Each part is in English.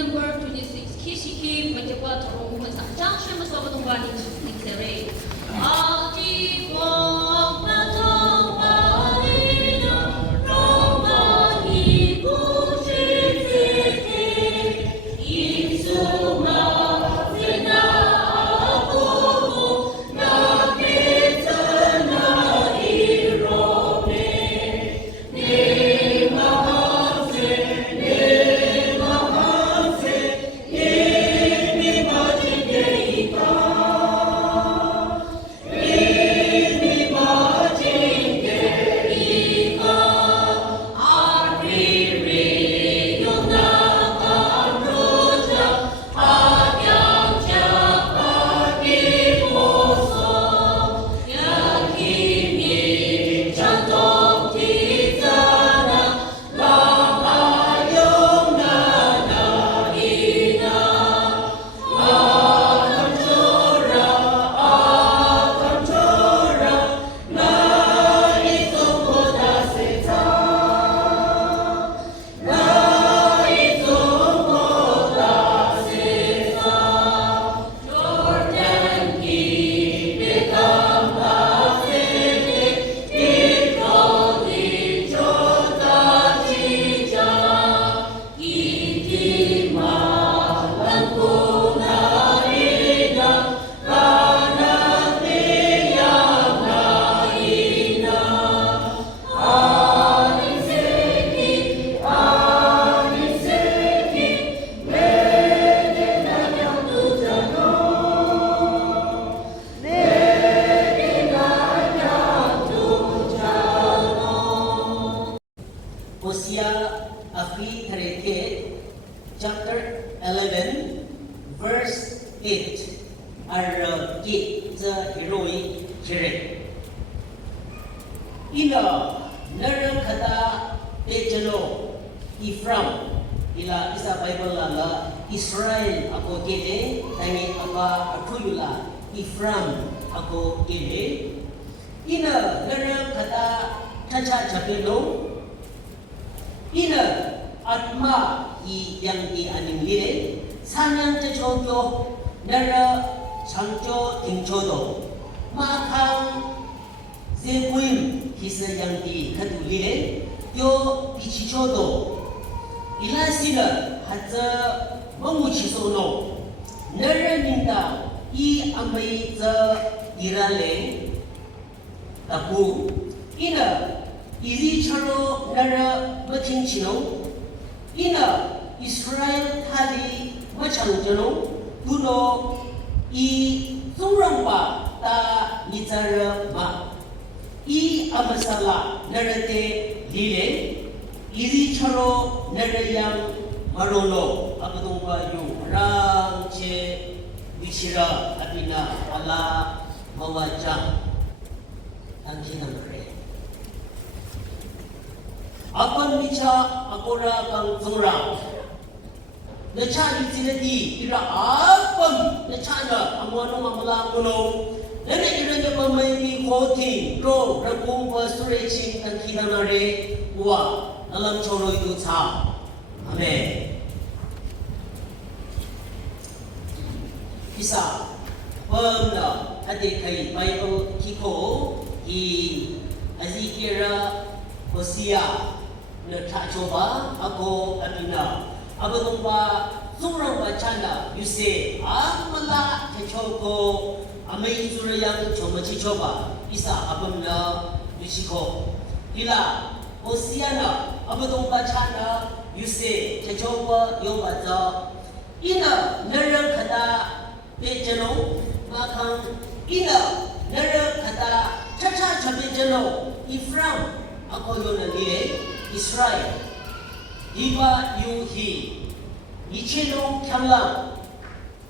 number 26 KCK Majapahit Tarong Kumansang Junction Maswabadongba Niksere. Hosea Afi Thareke, chapter 11, verse 8, are the heroic hero. Ila narakata tejano Ephraim ila isa Bible la Israel ako gede tangi apa atuyula Ephraim ako gede ina narakata tacha chapelo ina atma yang di aning lire sanang tejojo nara 장조 딩조도 마캉 제부임 히스 양디 카둘리레 요 비치조도 일라시가 하자 멍무치소노 너르민다 이 아메이자 이랄레 타부 이나 이리처로 너르 머친치노 이나 이스라엘 타디 머창저노 두노 이 송랑바 다 이자르 마 이 아마살라 너르테 리레 이리처로 너르양 마로로 아부동과 유랑체 위치라 아비나 알라 마와장 당신은 그래 아건 미차 아고라 강 송랑 Necha itinati ira apam nechana amwano amala kuno nene iranya pamayi khoti ro rabu pastureching tankinanare wa nalam choro itu cha amen isa pamna ade kai Bible kiko I azikira Hosea na tachoba ako abina abadongba zurangba chana you say amala choko amai zurayang chomachi choba isa abamna yishiko ila Hosiana abadongba chana you say choba yobaza ina nara khada pejano makang ina nara khada chacha chabejano Ephraim akoyona nile Israel Iba yuhi ichino kyamlang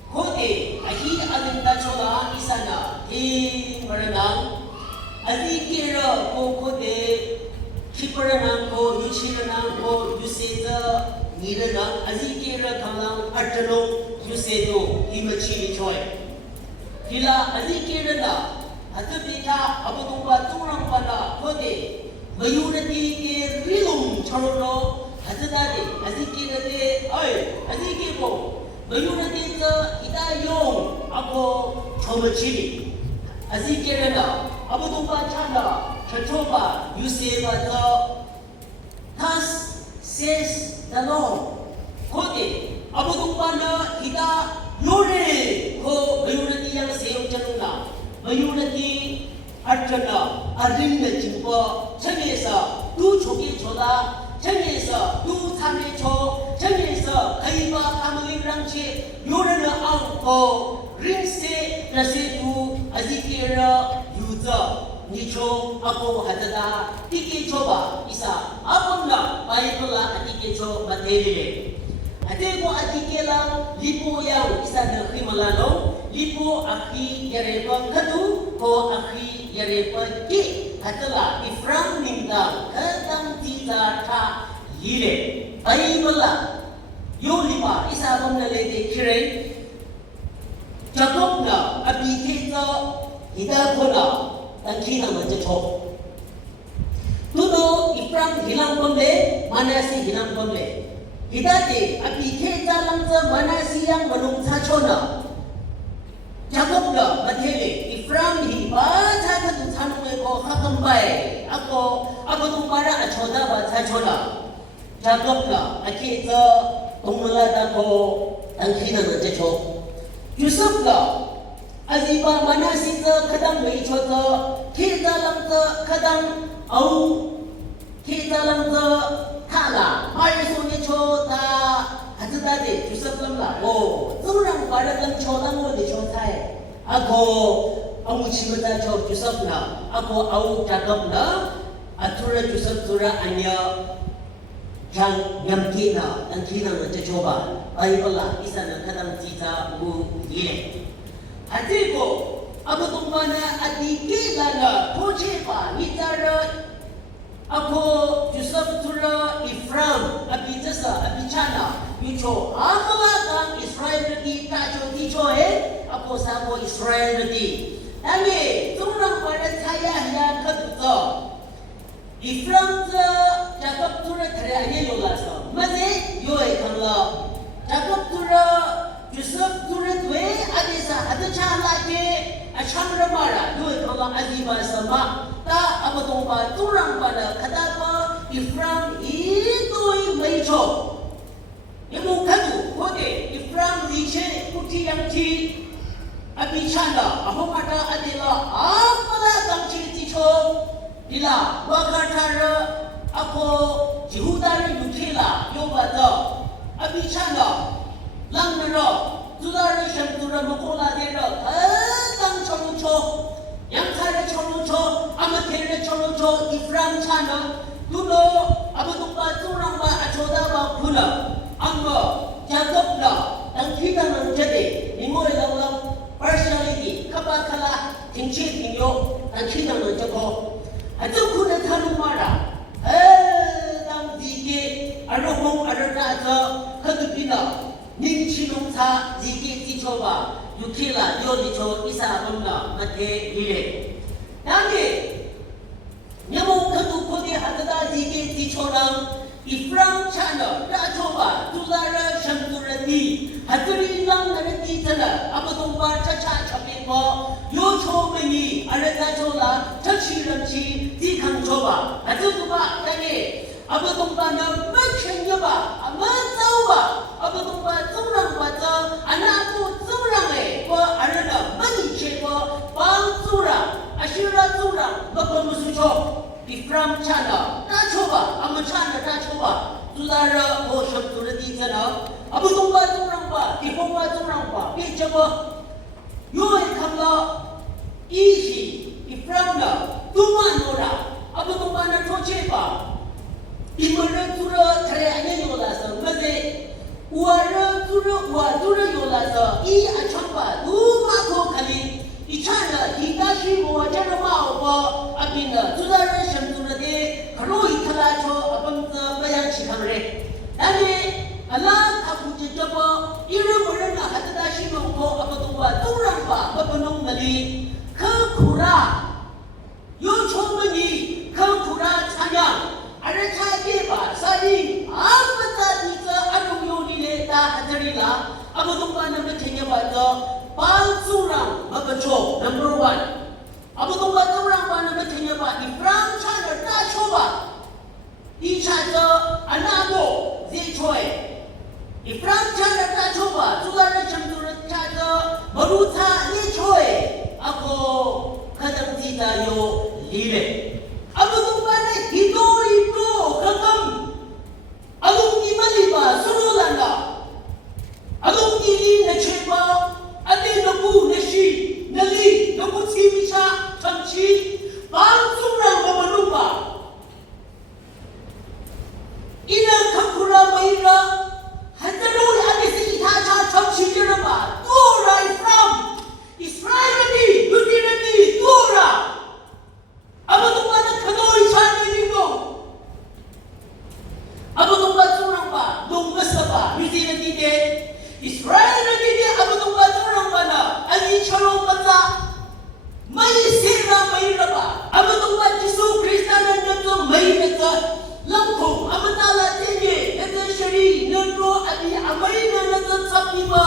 kote ahi alinda chola isana maranang azikira ko kote kiparanang ko yuchiranang ko yuseza niranang azikira kamlang artano yusedo imachi choy kila azikira na hatapita abudungba tungrang pada kote mayurati ke rilung charolo 阿兹达的，阿兹基的的，阿兹基不，没有的这一大用，阿个超不起的，阿兹基人了，阿不东巴唱了，唱错吧，有些吧这，Thus says the Lord， 可的，阿不东巴呢，一大有人和没有的样谁用这种啦，没有的。अर्चना urging जिंको चंगेसा तू छोके छोदा चंगेसा तू थाने छो चंगेसा खैबा कामली रंगचे योरन आंको ring से नसे तू अजिकेरा युजा निचो अको हददा टिके छोबा इसा अपना बाइबला अटिके छो बतेले अतेको अटिकेला लिपो याव इसा न खिमलानो लिपो अखि यरेबा खतु को अखि Yarepati adalah Ifram nindang kadang tidak tak yile. Bible yolipa isa bang nalede kire. Jacob na abikita hidako na tangkina manjachok. Tudo Ifram hilang pemle, Manasi hilang pemle. Hidate abikita lang sa Manasi yang manung sachona. Jacob na madhele Ifram hiba 자타도 사는거 하금바에 아고 동바라 아초다 바사초다 자급가 아키서 동물하다고 당기는 어째죠 유섭가 아지바 마나시서 가당 메이초서 케달랑서 가당 아우 케달랑서 타라 마이소니 초다 하즈다데 유섭감라 오 쏘랑 바라당 초당오니 초타에 아고 Aku cipta jauh Yusuf na, aku au Jacob na, atura Yusuf tura anya yang nyamki na, yang kina na coba, Bible lah, isa na kadang kita ye. Hati ko, aku tumpana ati kita na, toce pa, nitara, aku Yusuf tura Ifram, abi jasa, abi chana, yucho, aku lah kang Israel nanti tajo tijo aku sabo Israel nanti. Tapi, turang pada saya yang kedua. Ifram tu Jacob tu teraya yola masih yoe kalau Jacob tu Yusuf tu dua ada cara lagi macam mana yoe kalau aziba sama tak apa tumpah turang pada kata apa Ifram itu mejo. Yang kadu, kode Ifram dice putih yang ci. Abi chanda, aku kata adalah apalah tangcil tico, ila wakatara aku jihudari yukila yobata. Abi chanda, lang nero, sudara shamtura mukola dero, tang cholucho, yang kaya cholucho, amatera cholucho, Ifram chanda, dulu abu tumpah turang ba achoda ba pula, anggo Jacob la, yang kita menjadi, imoy lang personality, kapakala, tingci tingyo, dan kita menjaga. Itu kuna thanu mara. Dam dike, arohong arata, kadupina, ningsi nungsa dike dicoba, yukila yodico isa benda mate hile. Nanti, nyamu kadupodi hadada dike dicorang, Ifram channel, racoba, tulara shamturati. Haturi lang nanti tala, apa tumpah caca capepo, yo comeni, ada cacola, caci ranci, dikang coba. Hatu tumpah tadi, apa tumpah na macam nyoba, amat tahu ba, apa tumpah turang baca, anakku turang ada na mani cepo, bang turang, asyira turang, bapa musuh Ifram channel, dah coba, amat channel dah coba. Saudara, oh syukur di sana. Abu tumpah turang pa, dihomba turang pa. Bicara, yoi kamla, isi, Ifram na, tuman ora. Abu tumpah na toce pa. Imara tura teraya yola sa, maze, uara tura yola sa. I achampa, duma ko kali. Ichana, hitashi mo ajara mao pa. Abina, saudara syamtura de, kalau itala cho, abang bayang chikamre. Tapi, alam aku jejaba, ira merana hati shimang ko apa tuba turang pa bapanong nali kekura. Yo chomani kekura sayang ada cagi pa saling 이 차저 안나고 제초에 이 프랑차를 따줘봐 주가를 점수를 차저 머루차 제초에 아고 가정지다요 리레 아무도 만에 기도리도 가끔 아동이 말리봐 서로단다 아동이 내체봐 안돼 너무 내시 내리 너무 재미차 참치 방송랑 먹어놓봐 이는 카쿠라 마이라 한자로 안에서 이타차 참치 들어봐 또라 이프람 이스라엘이 유디르니 또라 아무도 만에 그도이 찬미리고 아무도 만에 농가서봐 유디르니 데 이스라엘이 아무도 만에 아니처럼 맞아 마이세라 마이라봐 아무도 만에 예수 그리스도는 너도 마이니까 lampu amatala tinggi kata syari nero abi amaina nata sapiba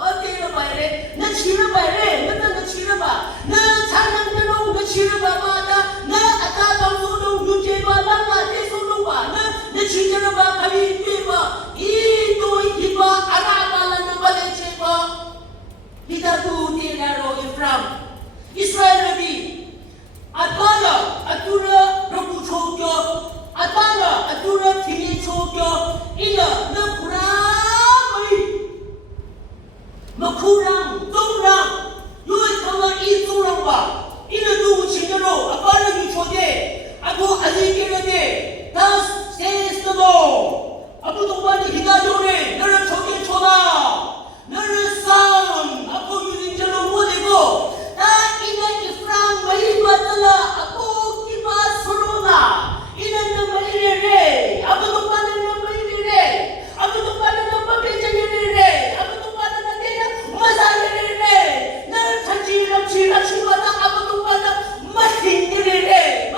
ate na bayre na chira bayre nata na chira ba na chanang nero na chira ba mata na ata bangso no yuje ba lama te so no ba na chira ba kali te ba I to iba ara bala na bale che ba hidatu te naro Ifram Israel nabi atala atura rabu chogyo Atana atura tini chogyo ina na kuramai makurang dongrang yoi kama I dongrang ba ina nugu chingero apana ni choge ako azikira de das says the Lord abu dongbani hidayore nara choge choda nara sang ako yudinjalo modego na ina Ifram mai batala ako kiba sorona 이는 넘버리래 아무도 빠는 넘버리래 아무도 빠는 넘버리래 아무도 빠는 데는 마사리래 늘 잔지랑 지라치마다 아무도 빠는 마팅이래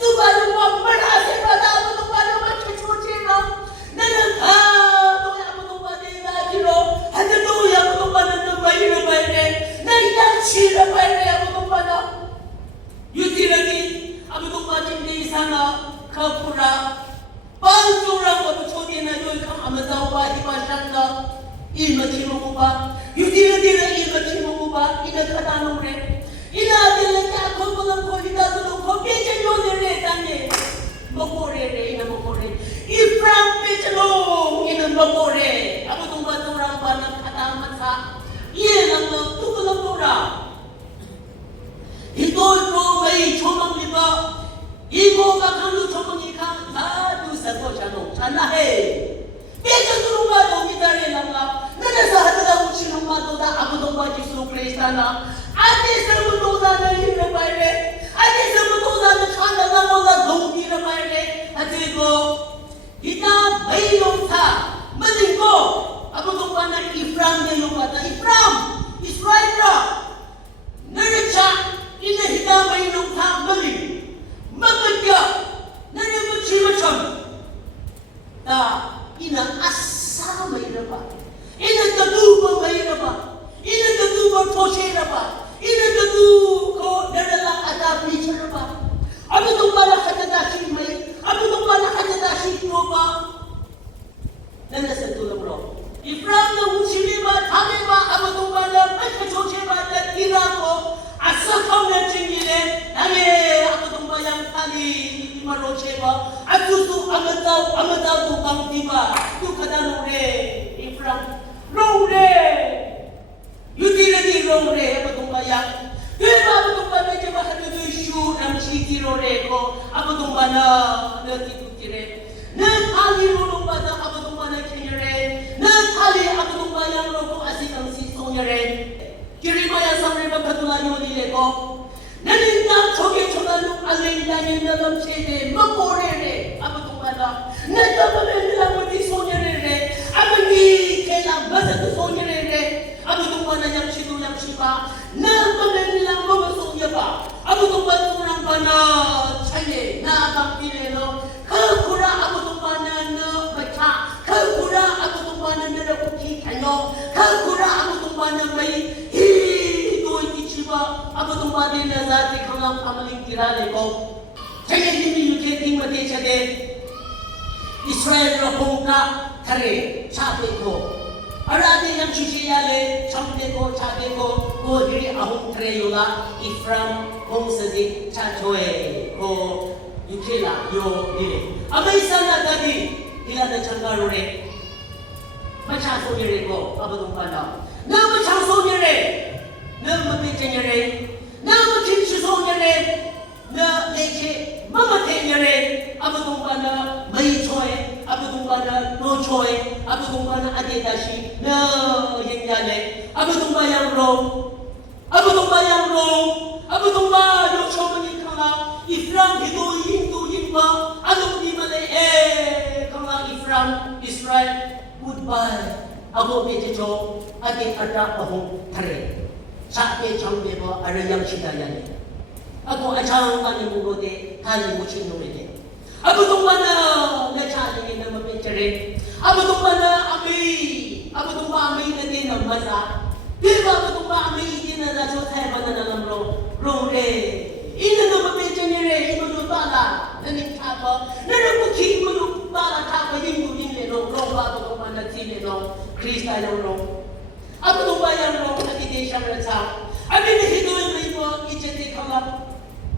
두 빠는 뭘 하세마다 아무도 빠는 마치초지라 나는 너의 아무도 빠는 나지로 하늘도 아무도 빠는 넘버리래 말래 나 양치를 말래 아무도 빠는 유티라니 아무도 빠진 데 이상아 카푸라 빵조랑 것도 초기나 여기 가면서 봐 이바샹가 일마치모고봐 유디르디르 일마치모고봐 이나 카다노래 이나 아들은 야 거보는 거기다도 거기제요들래 단네 먹고래래 이나 먹고래 이프랑 빼지로 이는 먹고래 아무도 빠조랑 바는 카다마사 이에는 너 누구는 뭐라 이도로 왜 조망리가 이거가 강도 조망이가 다두 사토샤노 잔나해 빼져들어가 너기다래 나가 나에서 하다가 우치는 마도다 아무도 마지수 그리스타나 아디스무 도다는 일을 말래 아디스무 도다는 찬나가 뭐다 동기를 말래 아디고 이다 메이용사 뭐지고 아무도 만날 이프람의 용마다 이프람 이스라엘라 너를 차 이제 히다마이 농사 먹이 먹을겨 너는 무치무천 나 이는 아싸마 이러봐 이는 또 누구 이러봐 이는 또 누구 도시라봐 이는 또 누구 너를 아다 비쳐봐 아무도 말아 하자다시 마이 아무도 말아 하자다시 또봐 너는 선두로 이프람도 우치리마 다메마 아무도 말아 빨리 조치마 이라고 아싸카우네 찡기네 나게 아무도 yang kali marocheba atusu amatau kang tiba tu kadanure Ifram rongre yudire rongre abatumbayang Dua abatumbayang coba hadu shu nam chikirore ko abatumbayang nanti tukire nan kali rongbada abatumbayang kire nan kali abatumbayang roko asikang sisongere Kirimaya samre bakatulani olileko 나는 나 저게 저가는 알레이다니 너는 세대 먹고래래 아무도 말아 내가 보면 아무리 소녀래래 아무리 걔랑 맞아도 소녀래래 아무도 말아 양치도 양치봐 나 보면 먹어 소녀봐 아무도 말랑 바나 차례 나 박비래너 그구라 아무도 바나 너 마차 그구라 아무도 바나 너를 고기 달려 그구라 아무도 바나 마이 아무도 말이 나자지 강한 파물인 기라리고 자기님이 유태 king mate chade Israel ro pongka thare chabe ko arade yang chichi yale chamde ko chabe ko hiri ahum thare yola Ephraim pongsaji chachoe ko yukela yo dire amai sana dadi ila da changarore macha so yere ko abadong pala na macha so yere na mate chenyere na machi so yere na leche mama tenyere abadong pala mai choe abadong pala no choe abadong pala adedashi na yengyale abadong bayang ro abadong bayang ro abadong ba yo chomani kala Ephraim hido yimba adong di male kala Ephraim Israel goodbye abo beje jo ade ada ahong thare chape chambe bo arayang sidayane ako achang kani mugote kali muchin nomede abo tungwana na chali na mapechere abo tungwana abo tungwa ami na din na maza diba abo tungwa ami din na so thai bana na lamro ro re ina na mapechere ino no bala na ni thapa na ro ki mo bala thapa yin mo din le no ro ba abo tungwana ti le no Krista no abo tungwa yang ro na ide siyang ratsa abi ni hidoy mo ichete kala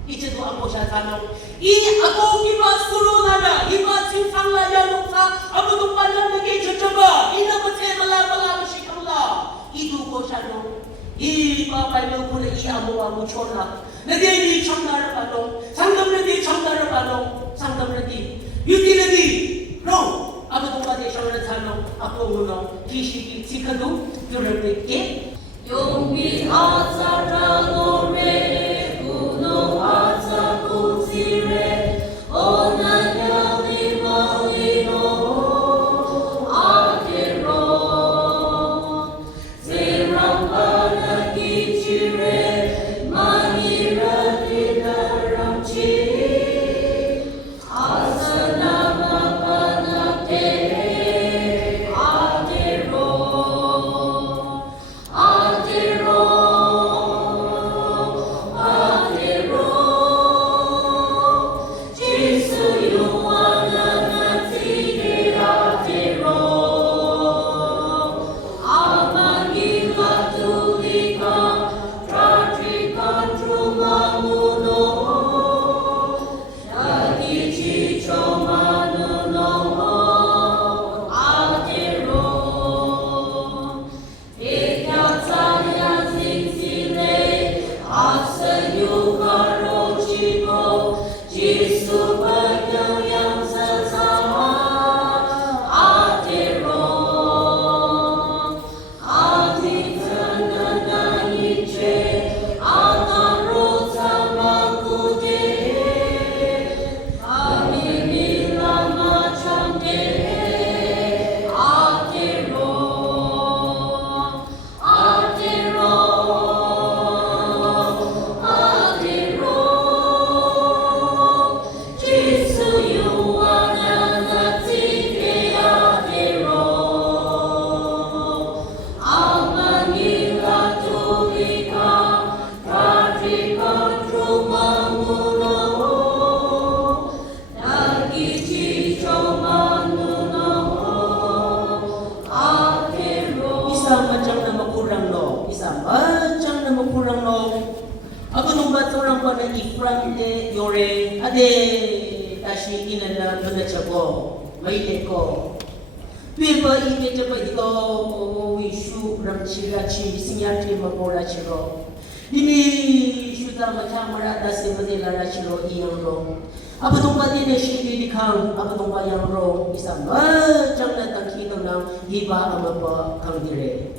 이제도 아보샤 사노 이 아보 기바 수로나나 이바 진상라 야농사 아보도 빨라내게 저저가 이나마 테발라 시칼라 이두 고샤노 이바 빨려고래 이 아보와 무초나 내게니 청나를 바로 상담내디 청나를 바로 상담내디 유디내디 로 아보도 빠데 셔를 사노 아보노 기시기 지카도 요르베게 용비 아사라노레 Ephraim de yore ade tashi inana benachako maileko Piba ine japa ito wishu ramchirachi sinyati mapora chiro Dimi shuta machamara dasi mazela rachiro iyangro Apa tumpa dine shidi dikang apa tumpa yangro Isa macam na takino na hiba amapa kang dire